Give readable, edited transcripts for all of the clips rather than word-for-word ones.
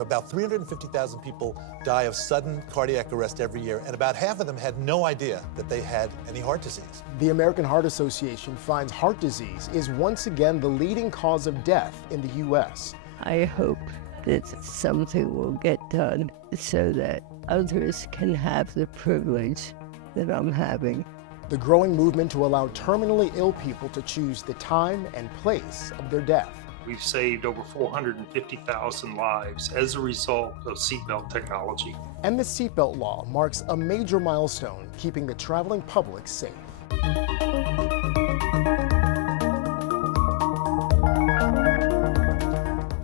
About 350,000 people die of sudden cardiac arrest every year, and about half of them had no idea that they had any heart disease. The American Heart Association finds heart disease is once again the leading cause of death in the U.S. I hope that something will get done so that others can have the privilege that I'm having. The growing movement to allow terminally ill people to choose the time and place of their death. We've saved over 450,000 lives as a result of seatbelt technology. And the seatbelt law marks a major milestone, keeping the traveling public safe.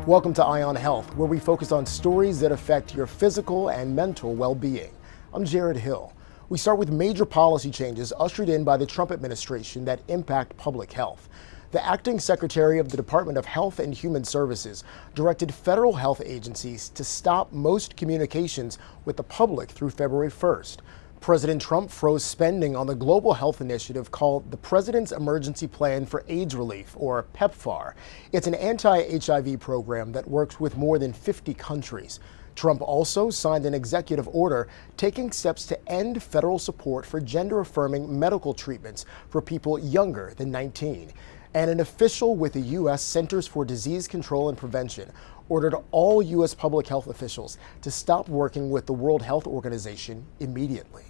Welcome to Eye on Health, where we focus on stories that affect your physical and mental well-being. I'm Jared Hill. We start with major policy changes ushered in by the Trump administration that impact public health. The acting secretary of the Department of Health and Human Services directed federal health agencies to stop most communications with the public through February 1st. President Trump froze spending on the global health initiative called the President's Emergency Plan for AIDS Relief, or PEPFAR. It's an anti-HIV program that works with more than 50 countries. Trump also signed an executive order taking steps to end federal support for gender-affirming medical treatments for people younger than 19. And an official with the U.S. Centers for Disease Control and Prevention ordered all U.S. public health officials to stop working with the World Health Organization immediately.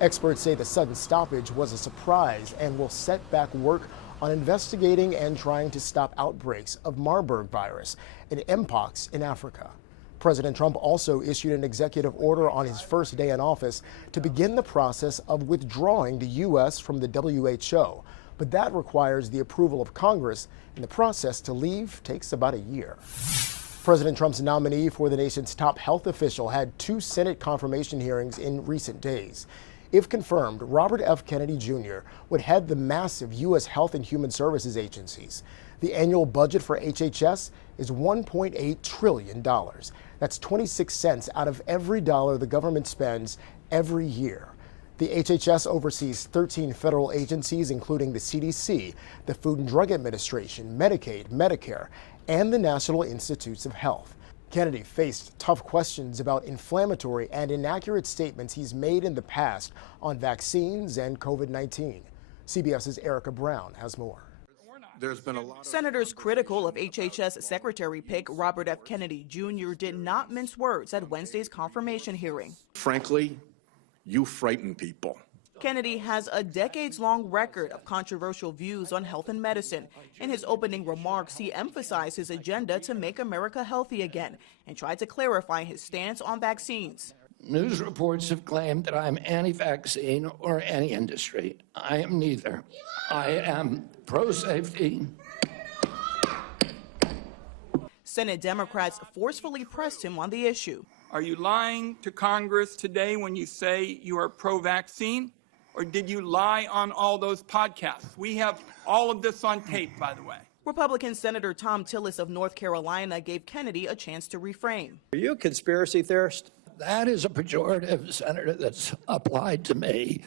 Experts say the sudden stoppage was a surprise and will set back work on investigating and trying to stop outbreaks of Marburg virus and Mpox in Africa. President Trump also issued an executive order on his first day in office to begin the process of withdrawing the U.S. from the WHO. But that requires the approval of Congress, and the process to leave takes about a year. President Trump's nominee for the nation's top health official had two Senate confirmation hearings in recent days. If confirmed, Robert F. Kennedy Jr. would head the massive U.S. Health and Human Services agencies. The annual budget for HHS is $1.8 trillion. That's 26 cents out of every dollar the government spends every year. The HHS oversees 13 federal agencies, including the CDC, the Food and Drug Administration, Medicaid, Medicare, and the National Institutes of Health. Kennedy faced tough questions about inflammatory and inaccurate statements he's made in the past on vaccines and COVID-19. CBS's Erica Brown has more. There's been a lot of Senators critical of HHS Secretary pick Robert F. Kennedy Jr. did not mince words at Wednesday's confirmation hearing. Frankly, you frighten people. Kennedy has a decades-long record of controversial views on health and medicine. In his opening remarks, he emphasized his agenda to make America healthy again and tried to clarify his stance on vaccines. News reports have claimed that I'm anti-vaccine or anti-industry. I am neither. I am pro-safety. Senate Democrats forcefully pressed him on the issue. Are you lying to Congress today when you say you are pro-vaccine? Or did you lie on all those podcasts? We have all of this on tape, by the way. Republican Senator Tom Tillis of North Carolina gave Kennedy a chance to reframe. Are you a conspiracy theorist? That is a pejorative, Senator, that's applied to me,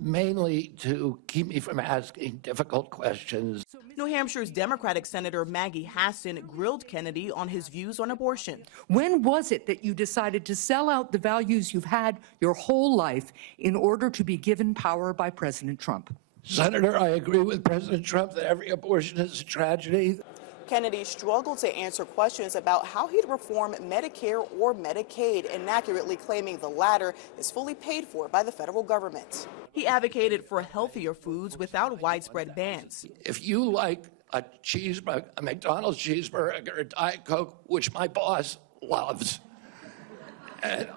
mainly to keep me from asking difficult questions. New Hampshire's Democratic Senator Maggie Hassan grilled Kennedy on his views on abortion. When was it that you decided to sell out the values you've had your whole life in order to be given power by President Trump? Senator, I agree with President Trump that every abortion is a tragedy. Kennedy struggled to answer questions about how he'd reform Medicare or Medicaid, inaccurately claiming the latter is fully paid for by the federal government. He advocated for healthier foods without widespread bans. If you like a cheeseburger, a McDonald's cheeseburger, a Diet Coke, which my boss loves, and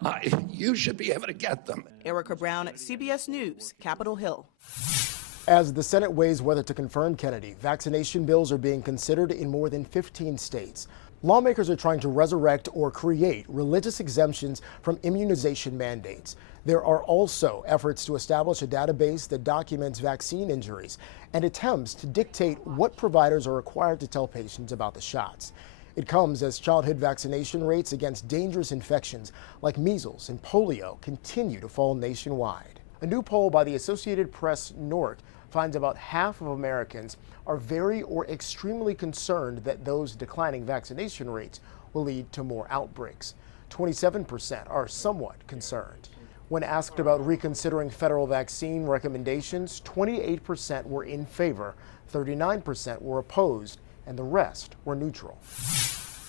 you should be able to get them. Erica Brown, CBS News, Capitol Hill. As the Senate weighs whether to confirm Kennedy, vaccination bills are being considered in more than 15 states. Lawmakers are trying to resurrect or create religious exemptions from immunization mandates. There are also efforts to establish a database that documents vaccine injuries and attempts to dictate what providers are required to tell patients about the shots. It comes as childhood vaccination rates against dangerous infections like measles and polio continue to fall nationwide. A new poll by the Associated Press NORC finds about half of Americans are very or extremely concerned that those declining vaccination rates will lead to more outbreaks. 27% are somewhat concerned. When asked about reconsidering federal vaccine recommendations, 28% were in favor, 39% were opposed, and the rest were neutral.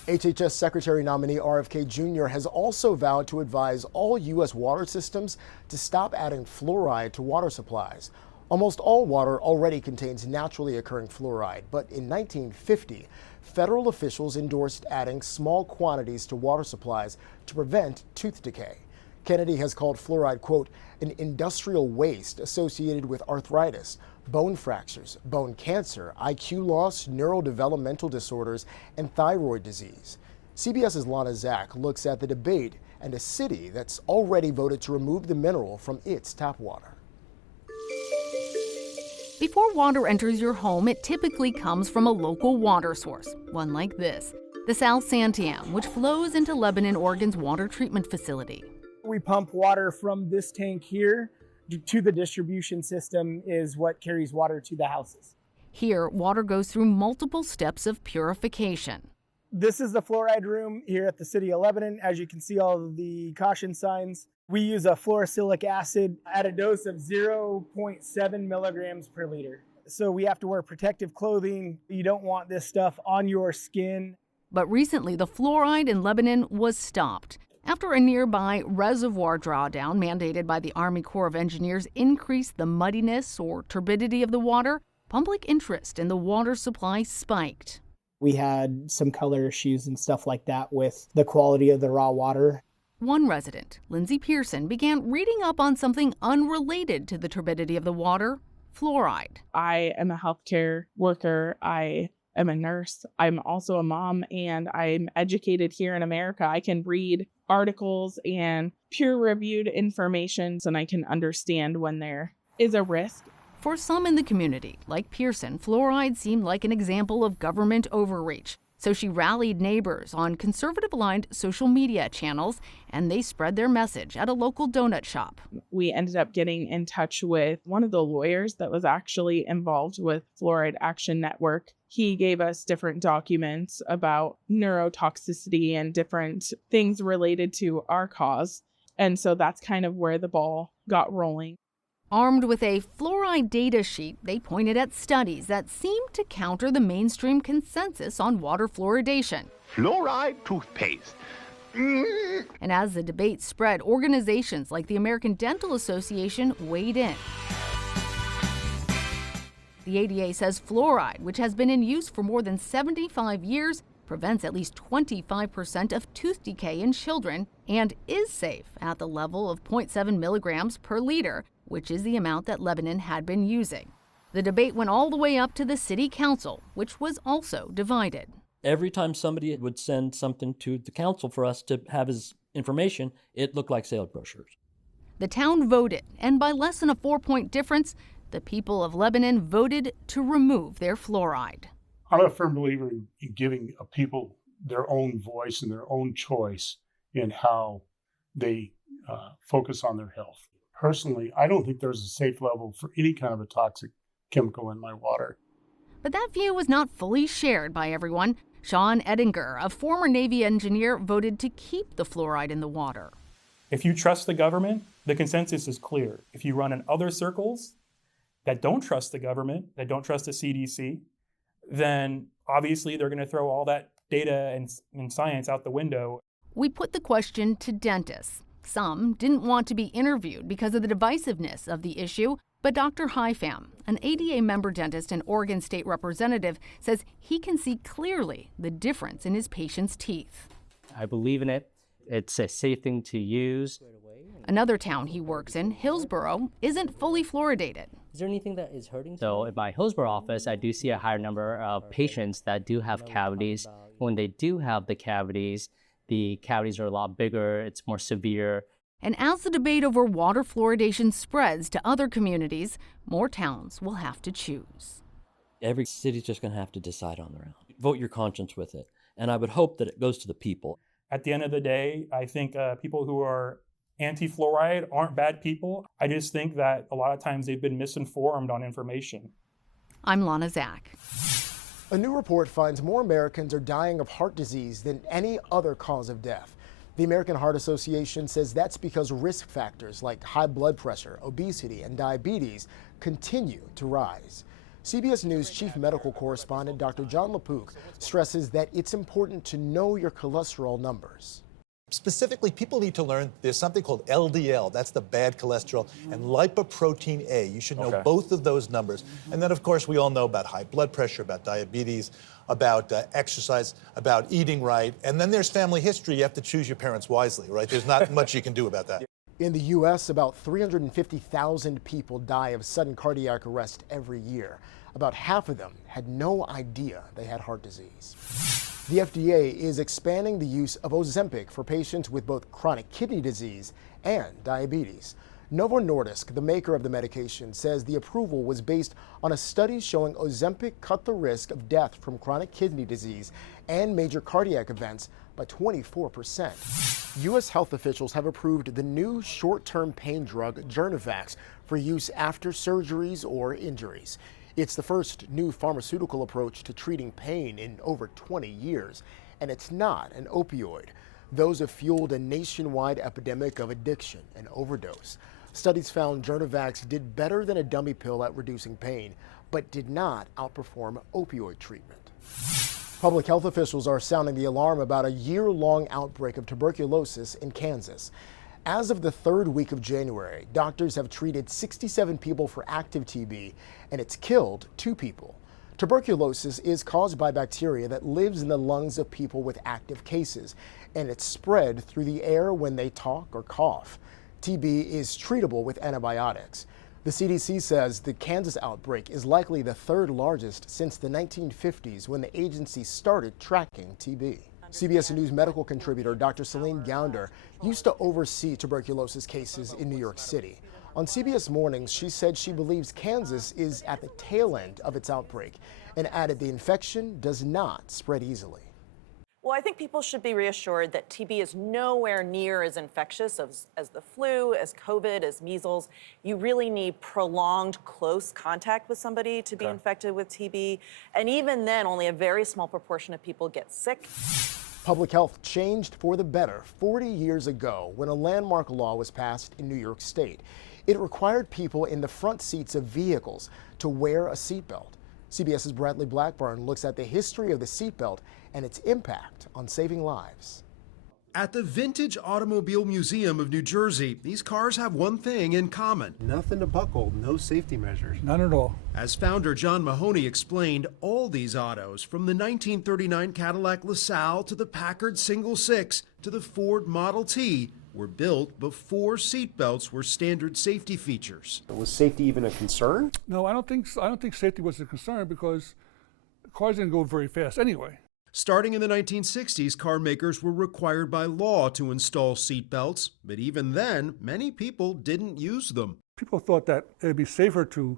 HHS Secretary nominee RFK Jr. has also vowed to advise all U.S. water systems to stop adding fluoride to water supplies. Almost all water already contains naturally occurring fluoride, but in 1950, federal officials endorsed adding small quantities to water supplies to prevent tooth decay. Kennedy has called fluoride, quote, an industrial waste associated with arthritis, bone fractures, bone cancer, IQ loss, neurodevelopmental disorders, and thyroid disease. CBS's Lana Zach looks at the debate and a city that's already voted to remove the mineral from its tap water. Before water enters your home, it typically comes from a local water source, one like this, the South Santiam, which flows into Lebanon, Oregon's water treatment facility. We pump water from this tank here to the distribution system is what carries water to the houses. Here, water goes through multiple steps of purification. This is the fluoride room here at the City of Lebanon. As you can see all of the caution signs. We use a fluorosilicic acid at a dose of 0.7 milligrams per liter. So we have to wear protective clothing. You don't want this stuff on your skin. But recently, the fluoride in Lebanon was stopped after a nearby reservoir drawdown mandated by the Army Corps of Engineers increased the muddiness or turbidity of the water. Public interest in the water supply spiked. We had some color issues and stuff like that with the quality of the raw water. One resident, Lindsay Pearson, began reading up on something unrelated to the turbidity of the water, fluoride. I am a healthcare worker. I am a nurse. I'm also a mom, and I'm educated here in America. I can read articles and peer-reviewed information, and I can understand when there is a risk. For some in the community, like Pearson, fluoride seemed like an example of government overreach. So she rallied neighbors on conservative-aligned social media channels, and they spread their message at a local donut shop. We ended up getting in touch with one of the lawyers that was actually involved with Fluoride Action Network. He gave us different documents about neurotoxicity and different things related to our cause. And so that's kind of where the ball got rolling. Armed with a fluoride data sheet, they pointed at studies that seemed to counter the mainstream consensus on water fluoridation. Fluoride toothpaste. And as the debate spread, organizations like the American Dental Association weighed in. The ADA says fluoride, which has been in use for more than 75 years, prevents at least 25% of tooth decay in children and is safe at the level of 0.7 milligrams per liter, which is the amount that Lebanon had been using. The debate went all the way up to the city council, which was also divided. Every time somebody would send something to the council for us to have as information, it looked like sales brochures. The town voted, and by less than a 4-point difference, the people of Lebanon voted to remove their fluoride. I'm a firm believer in giving people their own voice and their own choice in how they focus on their health. Personally, I don't think there's a safe level for any kind of a toxic chemical in my water. But that view was not fully shared by everyone. Sean Edinger, a former Navy engineer, voted to keep the fluoride in the water. If you trust the government, the consensus is clear. If you run in other circles that don't trust the government, that don't trust the CDC, then obviously they're going to throw all that data and science out the window. We put the question to dentists. Some didn't want to be interviewed because of the divisiveness of the issue, but Dr. Highfam, an ADA member dentist and Oregon State representative, says he can see clearly the difference in his patients' teeth. I believe in it. It's a safe thing to use. Another town he works in, Hillsborough, isn't fully fluoridated. Is there anything that is hurting? So in my Hillsborough office, I do see a higher number of patients that do have cavities. When they do have the cavities are a lot bigger, it's more severe. And as the debate over water fluoridation spreads to other communities, more towns will have to choose. Every city's just going to have to decide on their own. Vote your conscience with it. And I would hope that it goes to the people. At the end of the day, I think people who are anti-fluoride aren't bad people. I just think that a lot of times they've been misinformed on information. I'm Lana Zach. A new report finds more Americans are dying of heart disease than any other cause of death. The American Heart Association says that's because risk factors like high blood pressure, obesity, and diabetes continue to rise. CBS News chief medical correspondent Dr. John LaPook stresses that it's important to know your cholesterol numbers. Specifically, people need to learn there's something called LDL, that's the bad cholesterol, and lipoprotein A. You should know both of those numbers. And then, of course, we all know about high blood pressure, about diabetes, about exercise, about eating right. And then there's family history. You have to choose your parents wisely, right? There's not much you can do about that. In the U.S., about 350,000 people die of sudden cardiac arrest every year. About half of them had no idea they had heart disease. The FDA is expanding the use of Ozempic for patients with both chronic kidney disease and diabetes. Novo Nordisk, the maker of the medication, says the approval was based on a study showing Ozempic cut the risk of death from chronic kidney disease and major cardiac events by 24%. U.S. health officials have approved the new short-term pain drug Journevax for use after surgeries or injuries. It's the first new pharmaceutical approach to treating pain in over 20 years, and it's not an opioid. Those have fueled a nationwide epidemic of addiction and overdose. Studies found Journevax did better than a dummy pill at reducing pain, but did not outperform opioid treatment. Public health officials are sounding the alarm about a year-long outbreak of tuberculosis in Kansas. As of the third week of January, doctors have treated 67 people for active TB, and it's killed 2 people. Tuberculosis is caused by bacteria that lives in the lungs of people with active cases, and it's spread through the air when they talk or cough. TB is treatable with antibiotics. The CDC says the Kansas outbreak is likely the third largest since the 1950s when the agency started tracking TB. CBS News medical contributor Dr. Celine Gounder used to oversee tuberculosis cases in New York City. On CBS Mornings, she said she believes Kansas is at the tail end of its outbreak and added the infection does not spread easily. Well, I think people should be reassured that TB is nowhere near as infectious as the flu, as COVID, as measles. You really need prolonged close contact with somebody to be infected with TB. And even then, only a very small proportion of people get sick. Public health changed for the better 40 years ago when a landmark law was passed in New York State. It required people in the front seats of vehicles to wear a seatbelt. CBS's Bradley Blackburn looks at the history of the seatbelt and its impact on saving lives. At the Vintage Automobile Museum of New Jersey, these cars have one thing in common. Nothing to buckle, no safety measures. None at all. As founder John Mahoney explained, all these autos, from the 1939 Cadillac LaSalle to the Packard Single Six to the Ford Model T, were built before seatbelts were standard safety features. Was safety even a concern? No, I don't think safety was a concern because cars didn't go very fast anyway. Starting in the 1960s, car makers were required by law to install seatbelts, but even then, many people didn't use them. People thought that it'd be safer to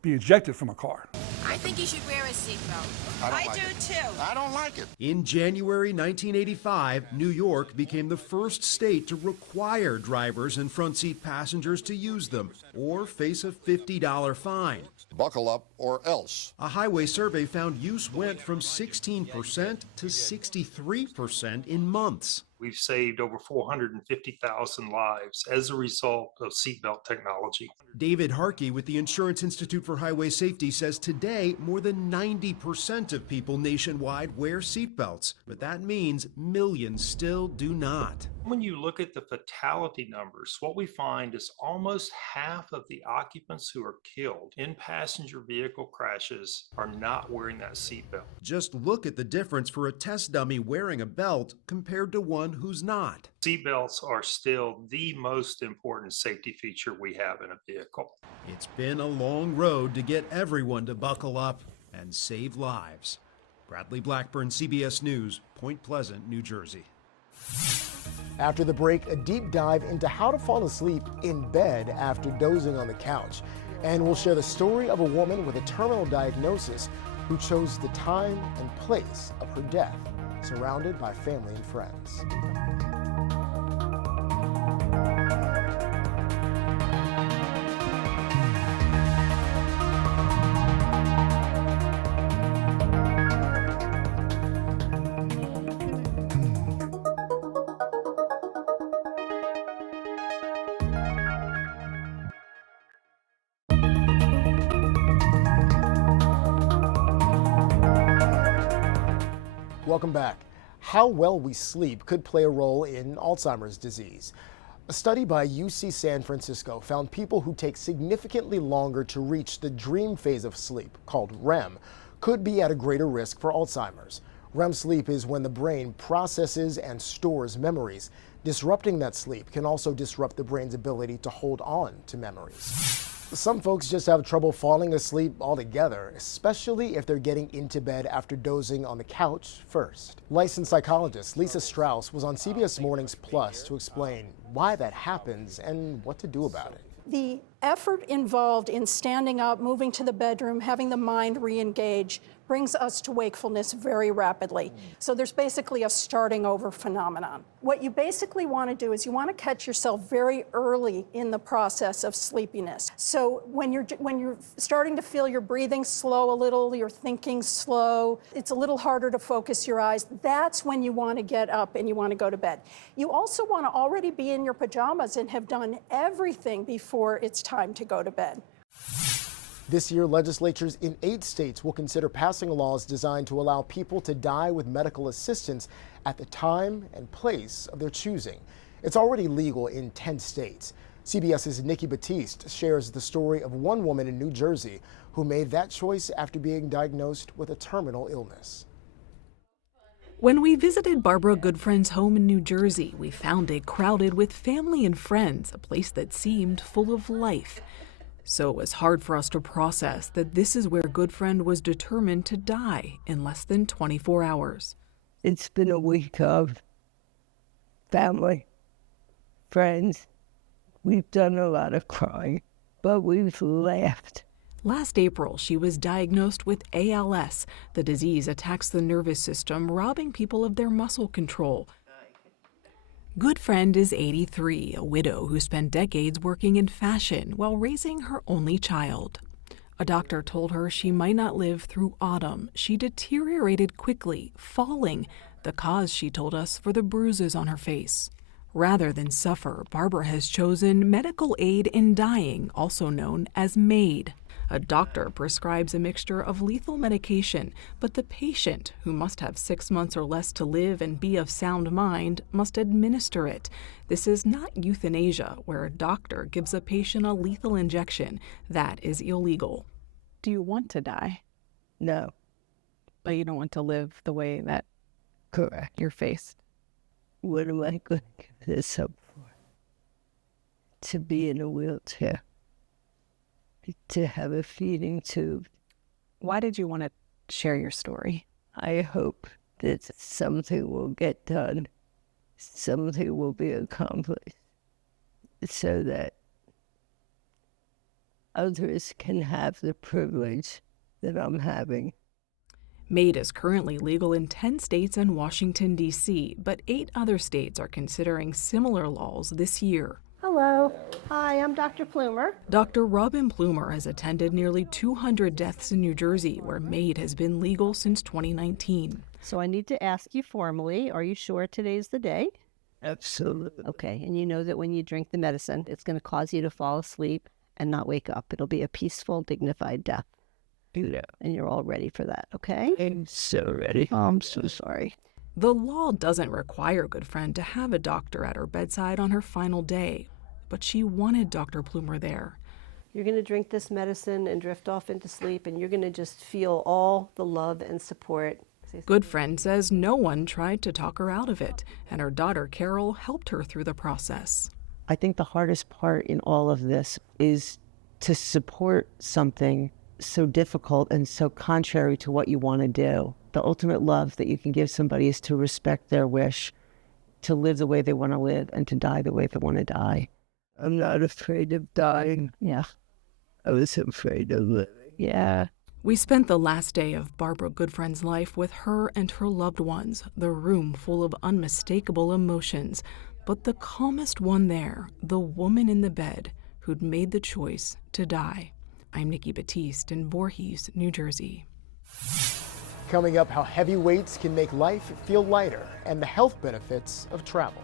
be ejected from a car. I think you should wear a seatbelt. I do too. I don't like it. In January 1985, New York became the first state to require drivers and front seat passengers to use them or face a $50 fine. Buckle up or else. A highway survey found use went from 16% to 63% in months. We've saved over 450,000 lives as a result of seatbelt technology. David Harkey with the Insurance Institute for Highway Safety says today more than 90% of people nationwide wear seatbelts, but that means millions still do not. When you look at the fatality numbers, what we find is almost half of the occupants who are killed in passenger vehicle crashes are not wearing that seatbelt. Just look at the difference for a test dummy wearing a belt compared to one who's not. Seatbelts are still the most important safety feature we have in a vehicle. It's been a long road to get everyone to buckle up and save lives. Bradley Blackburn, CBS News, Point Pleasant, New Jersey. After the break, a deep dive into how to fall asleep in bed after dozing on the couch. And we'll share the story of a woman with a terminal diagnosis who chose the time and place of her death, surrounded by family and friends. Welcome back. How well we sleep could play a role in Alzheimer's disease. A study by UC San Francisco found people who take significantly longer to reach the dream phase of sleep, called REM, could be at a greater risk for Alzheimer's. REM sleep is when the brain processes and stores memories. Disrupting that sleep can also disrupt the brain's ability to hold on to memories. Some folks just have trouble falling asleep altogether, especially if they're getting into bed after dozing on the couch first. Licensed psychologist Lisa Strauss was on CBS Mornings Plus to explain why that happens and what to do about it. The effort involved in standing up, moving to the bedroom, having the mind re-engage brings us to wakefulness very rapidly. So there's basically a starting over phenomenon. What you basically want to do is you want to catch yourself very early in the process of sleepiness. So when you're starting to feel your breathing slow a little, your thinking slow, it's a little harder to focus your eyes, that's when you want to get up and you want to go to bed. You also want to already be in your pajamas and have done everything before it's time to go to bed. This year, legislatures in 8 states will consider passing laws designed to allow people to die with medical assistance at the time and place of their choosing. It's already legal in 10 states. CBS's Nikki Batiste shares the story of one woman in New Jersey who made that choice after being diagnosed with a terminal illness. When we visited Barbara Goodfriend's home in New Jersey, we found it crowded with family and friends, a place that seemed full of life. So it was hard for us to process that this is where Goodfriend was determined to die in less than 24 hours. It's been a week of family, friends. We've done a lot of crying, but we've laughed. Last April, she was diagnosed with ALS. The disease attacks the nervous system, robbing people of their muscle control. Goodfriend is 83, a widow who spent decades working in fashion while raising her only child. A doctor told her she might not live through autumn. She deteriorated quickly, falling, the cause, she told us, for the bruises on her face. Rather than suffer, Barbara has chosen medical aid in dying, also known as MAID. A doctor prescribes a mixture of lethal medication, but the patient, who must have 6 months or less to live and be of sound mind, must administer it. This is not euthanasia, where a doctor gives a patient a lethal injection. That is illegal. Do you want to die? No. But you don't want to live the way that Correct. you're faced. What am I going to give this up for? To be in a wheelchair. To have a feeding tube. Why did you want to share your story? I hope that something will get done, something will be accomplished, so that others can have the privilege that I'm having. MAID is currently legal in 10 states and Washington, D.C., but 8 other states are considering similar laws this year. Hello. Hi, I'm Dr. Plumer. Dr. Robin Plumer has attended nearly 200 deaths in New Jersey, where MAID has been legal since 2019. So I need to ask you formally, are you sure today's the day? Absolutely. Okay, and you know that when you drink the medicine, it's going to cause you to fall asleep and not wake up. It'll be a peaceful, dignified death. Yeah. And you're all ready for that, okay? I'm so ready. Oh, I'm so sorry. The law doesn't require Goodfriend to have a doctor at her bedside on her final day, but she wanted Dr. Plumer there. You're going to drink this medicine and drift off into sleep, and you're going to just feel all the love and support. Goodfriend says no one tried to talk her out of it, and her daughter Carol helped her through the process. I think the hardest part in all of this is to support something so difficult and so contrary to what you want to do. The ultimate love that you can give somebody is to respect their wish, to live the way they want to live, and to die the way they want to die. I'm not afraid of dying. Yeah. I was afraid of living. Yeah. We spent the last day of Barbara Goodfriend's life with her and her loved ones, the room full of unmistakable emotions. But the calmest one there, the woman in the bed who'd made the choice to die. I'm Nikki Batiste in Voorhees, New Jersey. Coming up, how heavy weights can make life feel lighter and the health benefits of travel.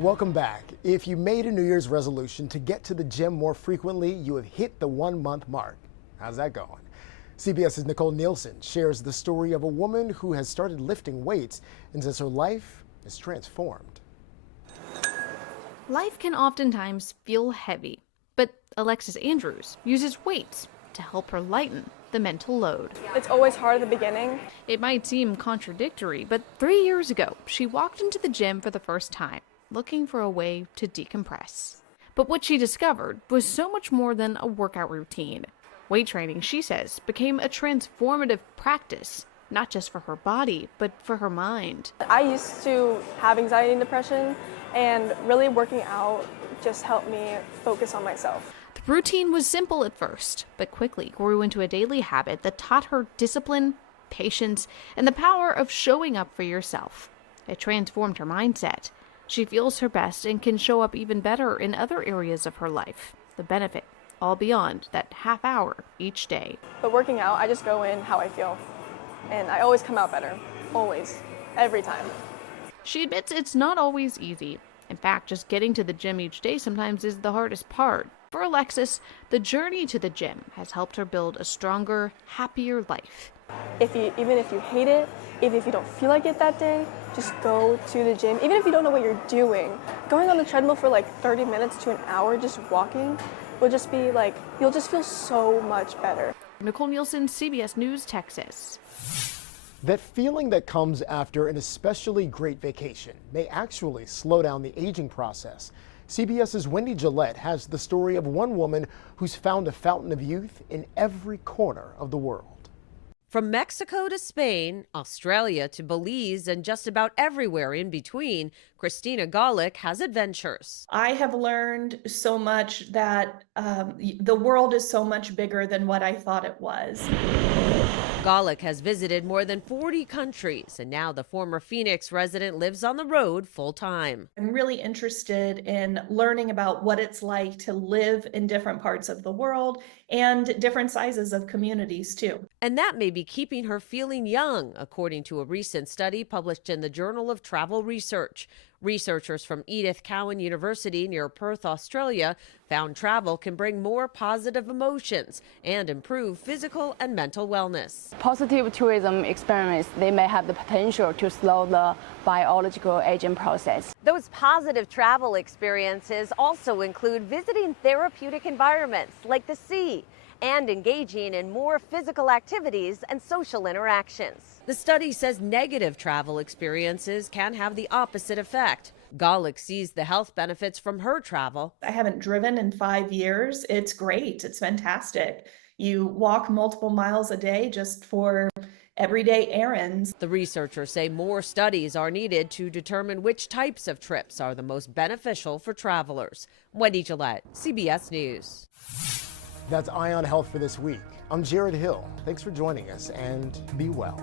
Welcome back. If you made a New Year's resolution to get to the gym more frequently, you have hit the 1-month mark. How's that going? CBS's Nicole Nielsen shares the story of a woman who has started lifting weights and says her life is transformed. Life can oftentimes feel heavy, but Alexis Andrews uses weights to help her lighten the mental load. It's always hard at the beginning. It might seem contradictory, but 3 years ago, she walked into the gym for the first time, looking for a way to decompress. But what she discovered was so much more than a workout routine. Weight training, she says, became a transformative practice, not just for her body, but for her mind. I used to have anxiety and depression, and really working out just helped me focus on myself. The routine was simple at first, but quickly grew into a daily habit that taught her discipline, patience, and the power of showing up for yourself. It transformed her mindset. She feels her best and can show up even better in other areas of her life. The benefit, all beyond that half hour each day. But working out, I just go in how I feel, and I always come out better. Always. Every time. She admits it's not always easy. In fact, just getting to the gym each day sometimes is the hardest part. For Alexis, the journey to the gym has helped her build a stronger, happier life. Even if you hate it, even if you don't feel like it that day, just go to the gym. Even if you don't know what you're doing, going on the treadmill for like 30 minutes to an hour just walking will just be like, you'll just feel so much better. Nicole Nielsen, CBS News, Texas. That feeling that comes after an especially great vacation may actually slow down the aging process. CBS's Wendy Gillette has the story of one woman who's found a fountain of youth in every corner of the world. From Mexico to Spain, Australia to Belize, and just about everywhere in between, Christina Golick has adventures. I have learned so much that the world is so much bigger than what I thought it was. Golick has visited more than 40 countries, and now the former Phoenix resident lives on the road full-time. I'm really interested in learning about what it's like to live in different parts of the world and different sizes of communities too. And that may be keeping her feeling young, according to a recent study published in the Journal of Travel Research. Researchers from Edith Cowan University near Perth, Australia, found travel can bring more positive emotions and improve physical and mental wellness. Positive tourism experiments, they may have the potential to slow the biological aging process. Those positive travel experiences also include visiting therapeutic environments like the sea and engaging in more physical activities and social interactions. The study says negative travel experiences can have the opposite effect. Golick sees the health benefits from her travel. I haven't driven in 5 years. It's great. It's fantastic. You walk multiple miles a day just for everyday errands. The researchers say more studies are needed to determine which types of trips are the most beneficial for travelers. Wendy Gillette, CBS News. That's Eye on Health for this week. I'm Jared Hill. Thanks for joining us, and be well.